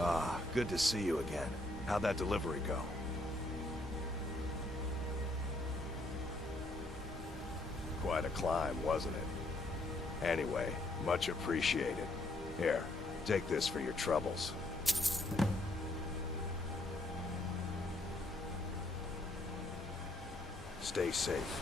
Ah, good to see you again. How'd that delivery go? Quite a climb, wasn't it? Anyway, much appreciated. Here, take this for your troubles. Stay safe.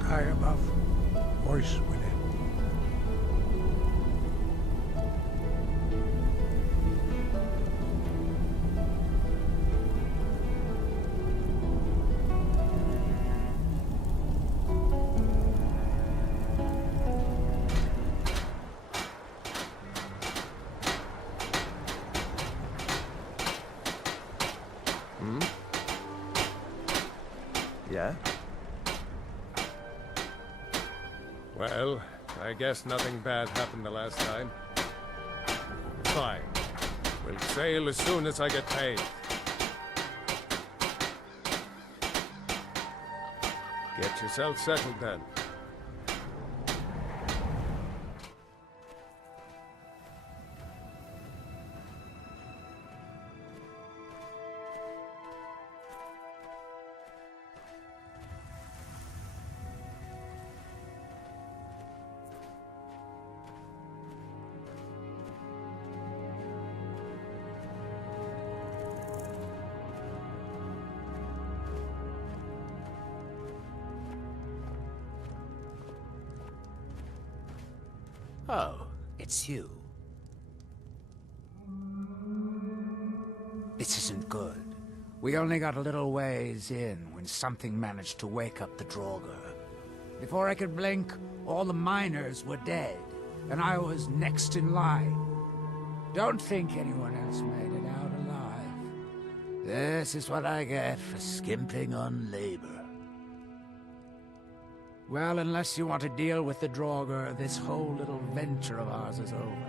Sky above, voice within. Yeah? Well, I guess nothing bad happened the last time. Fine. We'll sail as soon as I get paid. Get yourself settled then. Oh, it's you. This isn't good. We only got a little ways in when something managed to wake up the Draugr. Before I could blink, all the miners were dead, and I was next in line. Don't think anyone else made it out alive. This is what I get for skimping on labor. Well, unless you want to deal with the Draugr, this whole little venture of ours is over.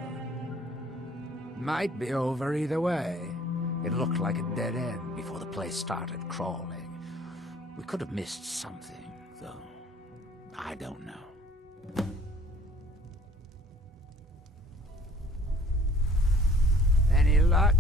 Might be over either way. It looked like a dead end before the place started crawling. We could have missed something, though. I don't know. Any luck?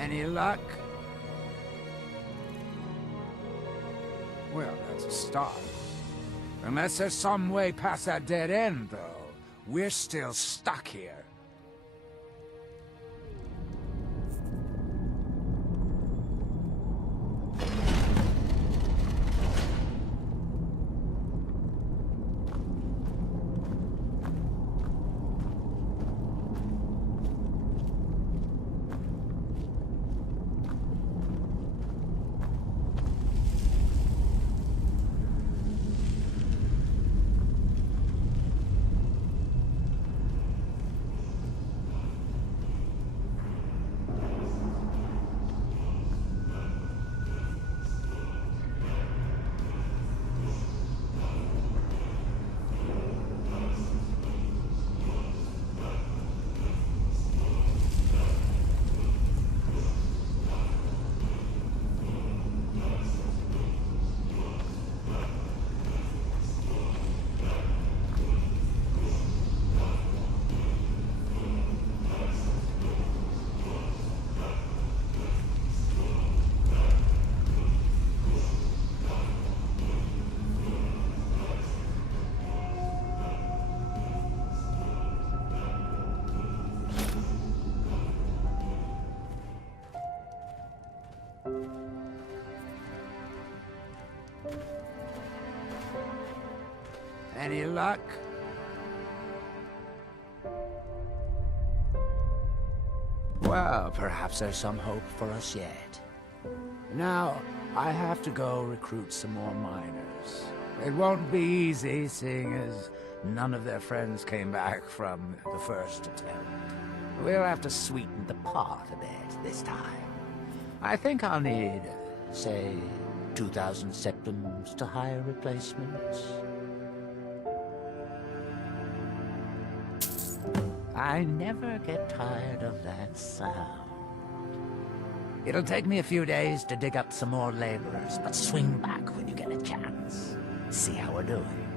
Any luck? Well, that's a start. Unless there's some way past that dead end, though, we're still stuck here. Any luck? Well, perhaps there's some hope for us yet. Now, I have to go recruit some more miners. It won't be easy, seeing as none of their friends came back from the first attempt. We'll have to sweeten the pot a bit this time. I think I'll need, say, 2,000 septims to hire replacements. I never get tired of that sound. It'll take me a few days to dig up some more laborers, but swing back when you get a chance. See how we're doing.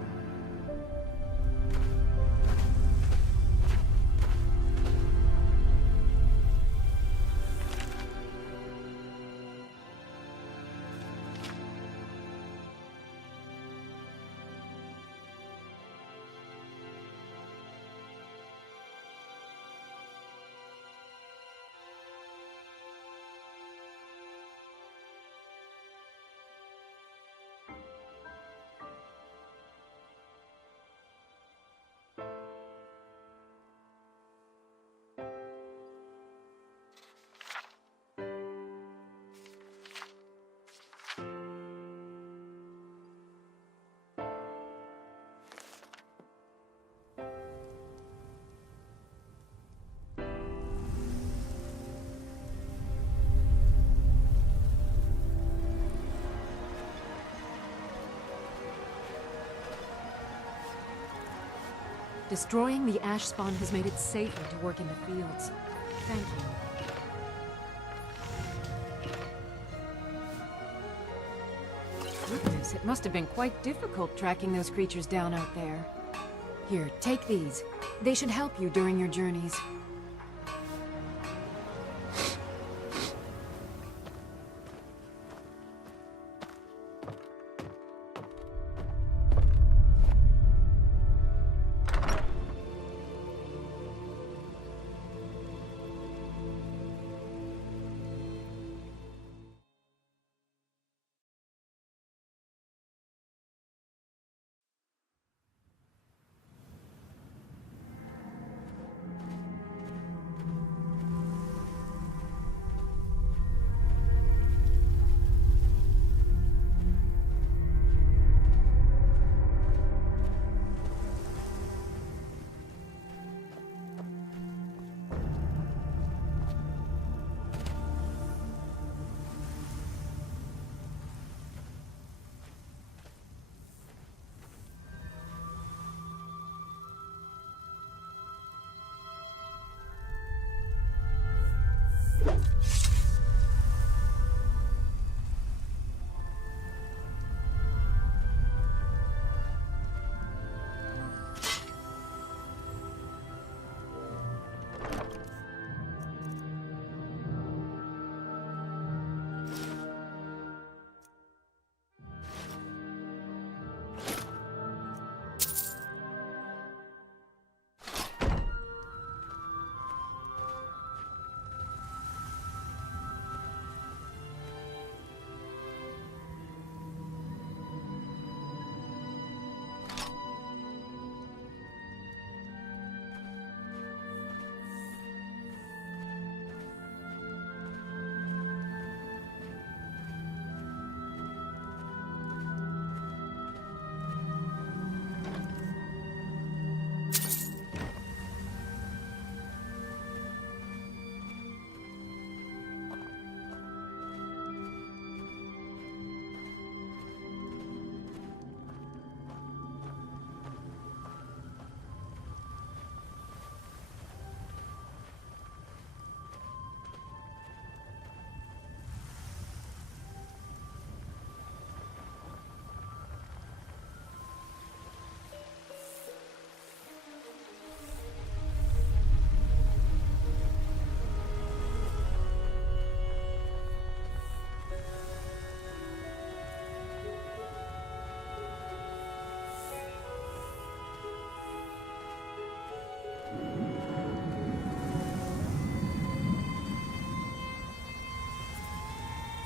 Destroying the ash spawn has made it safer to work in the fields. Thank you. Goodness, it must have been quite difficult tracking those creatures down out there. Here, take these. They should help you during your journeys.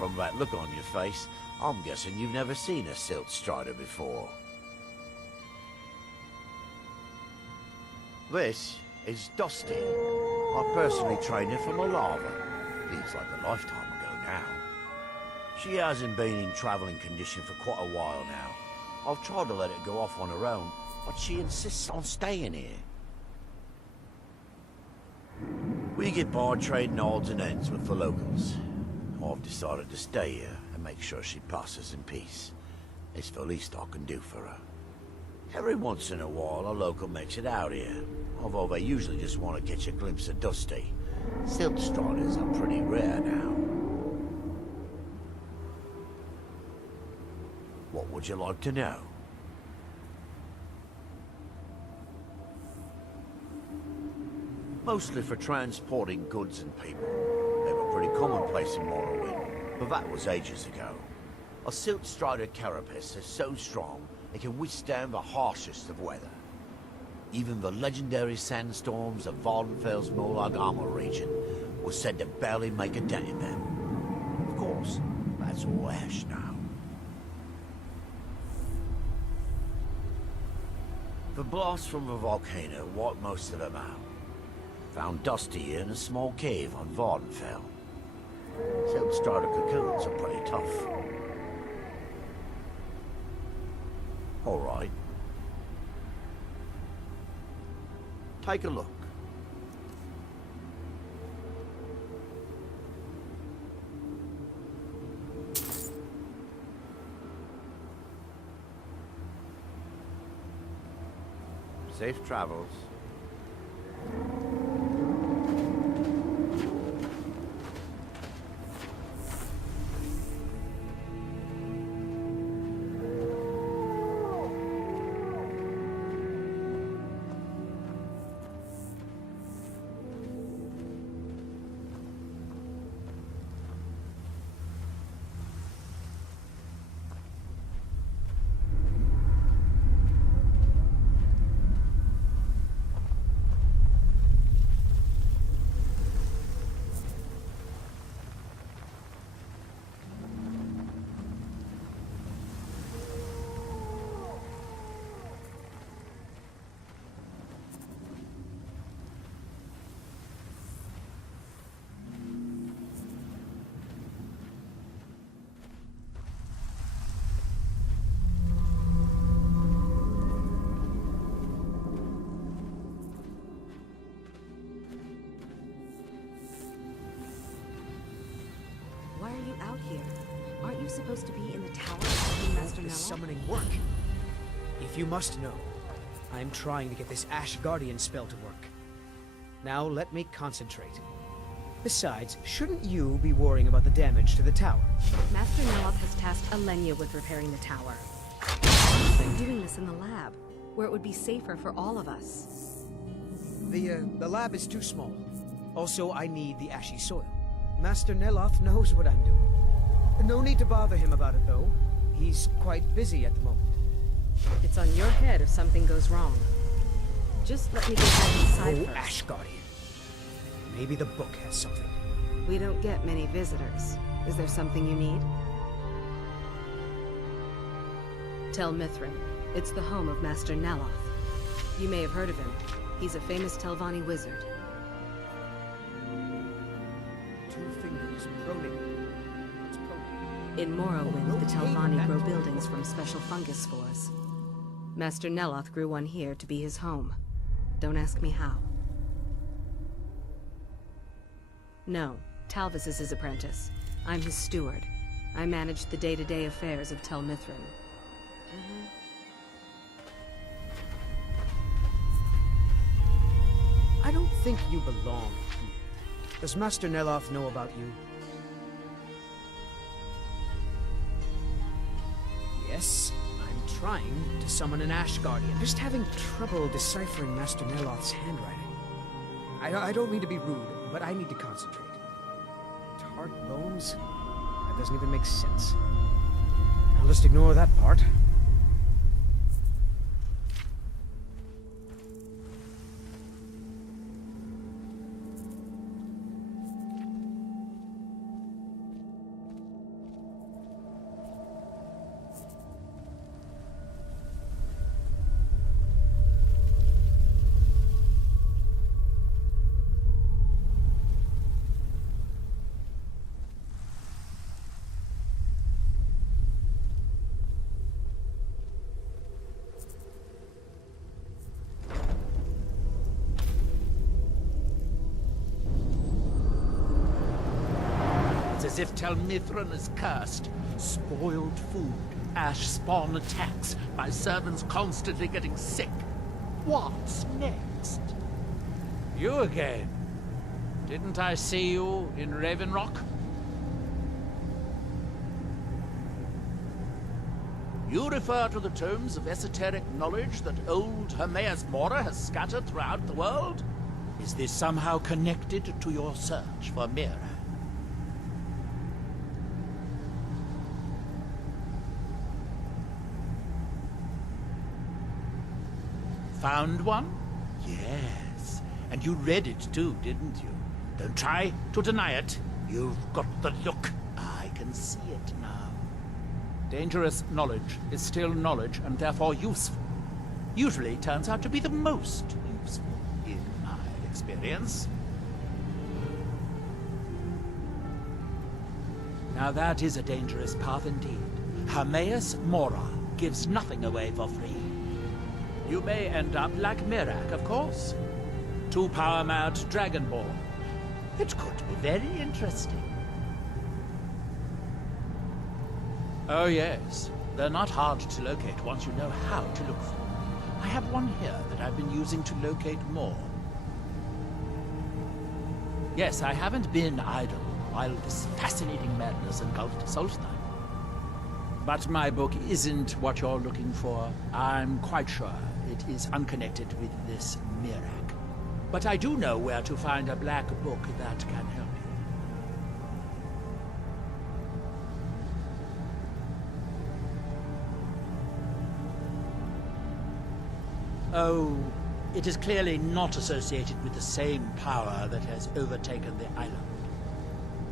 From that look on your face, I'm guessing you've never seen a Silt Strider before. This is Dusty. I personally trained her from a lava. Feels like a lifetime ago now. She hasn't been in traveling condition for quite a while now. I've tried to let it go off on her own, but she insists on staying here. We get by trading odds and ends with the locals. I've decided to stay here and make sure she passes in peace. It's the least I can do for her. Every once in a while, a local makes it out here, although they usually just want to catch a glimpse of Dusty. Silt Striders are pretty rare now. What would you like to know? Mostly for transporting goods and people. They were pretty commonplace in Morrowind, but that was ages ago. A Silt Strider carapace is so strong it can withstand the harshest of weather. Even the legendary sandstorms of Vvardenfell's Molag Armor region were said to barely make a dent in them. Of course, that's all ash now. The blast from the volcano wiped most of them out. Found Dusty in a small cave on Vvardenfell. Silt Strider cocoons are pretty tough. All right. Take a look. Safe travels. Why are you out here? Aren't you supposed to be in the tower helping Master This Neloth? summoning work. If you must know, I'm trying to get this Ash Guardian spell to work. Now let me concentrate. Besides, shouldn't you be worrying about the damage to the tower? Master Neloth has tasked Alenia with repairing the tower. I'm doing this in the lab, where it would be safer for all of us. The lab is too small. Also, I need the ashy soil. Master Neloth knows what I'm doing. No need to bother him about it, though. He's quite busy at the moment. It's on your head if something goes wrong. Just let me get back inside Oh, first. Ash Guardian. Maybe the book has something. We don't get many visitors. Is there something you need? Tel Mithryn. It's the home of Master Neloth. You may have heard of him. He's a famous Telvanni wizard. Two fingers proning. What's proning? In Morrowind, the Telvanni grow buildings from special fungus spores. Master Neloth grew one here to be his home. Don't ask me how. No, Talvis is his apprentice. I'm his steward. I manage the day-to-day affairs of Tel Mithryn. I don't think you belong here. Does Master Neloth know about you? Yes, I'm trying to summon an Ash Guardian. Just having trouble deciphering Master Neloth's handwriting. I don't mean to be rude, but I need to concentrate. Tart bones? That doesn't even make sense. I'll just ignore that part. as if Tel Mithryn is cursed. Spoiled food, ash spawn attacks, my servants constantly getting sick. What's next? You again. Didn't I see you in Raven Rock? You refer to the tomes of esoteric knowledge that old Hermaeus Mora has scattered throughout the world? Is this somehow connected to your search for Mira? Found one? Yes. And you read it too, didn't you? Don't try to deny it. You've got the look. I can see it now. Dangerous knowledge is still knowledge and therefore useful. Usually turns out to be the most useful, in my experience. Now that is a dangerous path indeed. Hermaeus Mora gives nothing away for free. You may end up like Mirak, of course. 2 power-mad Dragonborn. It could be very interesting. Oh yes, they're not hard to locate once you know how to look for them. I have one here that I've been using to locate more. Yes, I haven't been idle while this fascinating madness engulfed Solstheim. But my book isn't what you're looking for. I'm quite sure it is unconnected with this Mirak. But I do know where to find a black book that can help you. Oh, it is clearly not associated with the same power that has overtaken the island.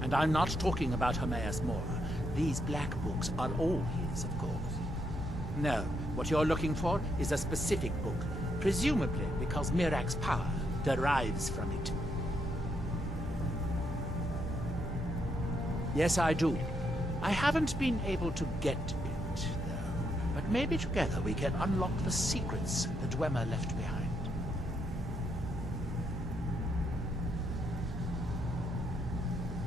And I'm not talking about Hermaeus Mora. These black books are all his, of course. No, what you're looking for is a specific book, presumably because Mirak's power derives from it. Yes, I do. I haven't been able to get it, though. But maybe together we can unlock the secrets the Dwemer left behind.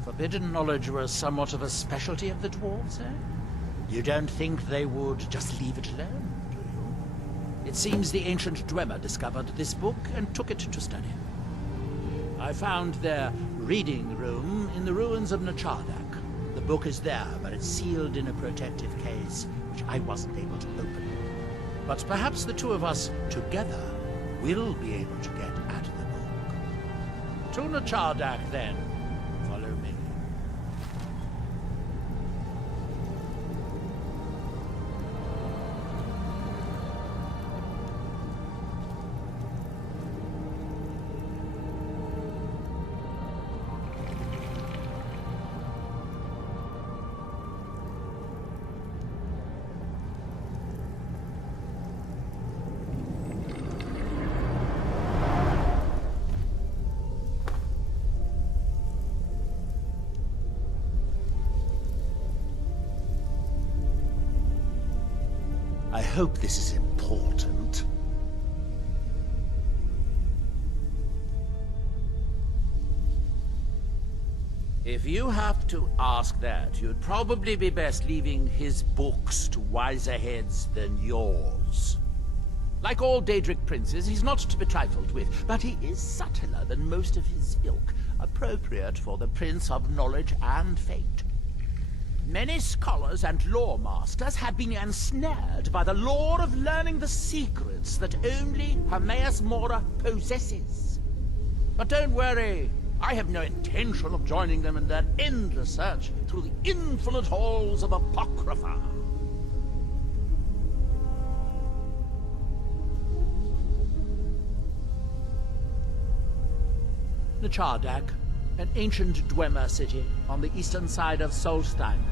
Forbidden knowledge was somewhat of a specialty of the dwarves, eh? You don't think they would just leave it alone, do you? It seems the ancient Dwemer discovered this book and took it to study. I found their reading room in the ruins of Nachardak. The book is there, but it's sealed in a protective case, which I wasn't able to open. But perhaps the two of us together will be able to get at the book. To Nachardak, then. Follow me. I hope this is important. If you have to ask that, you'd probably be best leaving his books to wiser heads than yours. Like all Daedric princes, he's not to be trifled with, but he is subtler than most of his ilk, appropriate for the Prince of Knowledge and Fate. Many scholars and lore masters have been ensnared by the lure of learning the secrets that only Hermaeus Mora possesses. But don't worry, I have no intention of joining them in their endless search through the infinite halls of Apocrypha. Nachardak, an ancient Dwemer city on the eastern side of Solstheim.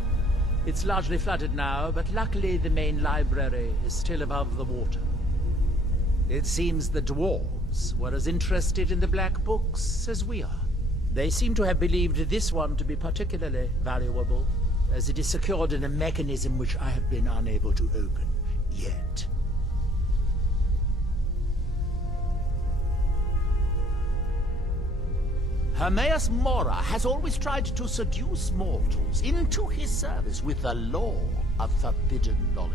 It's largely flooded now, but luckily the main library is still above the water. It seems the dwarves were as interested in the black books as we are. They seem to have believed this one to be particularly valuable, as it is secured in a mechanism which I have been unable to open yet. Hermaeus Mora has always tried to seduce mortals into his service with the lore of forbidden knowledge.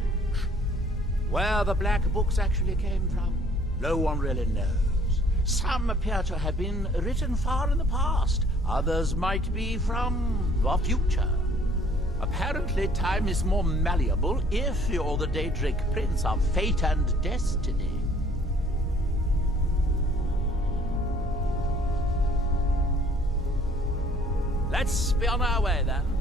Where the Black Books actually came from, no one really knows. Some appear to have been written far in the past. Others might be from the future. Apparently, time is more malleable if you're the Daedric Prince of Fate and Destiny. Let's be on our way, then.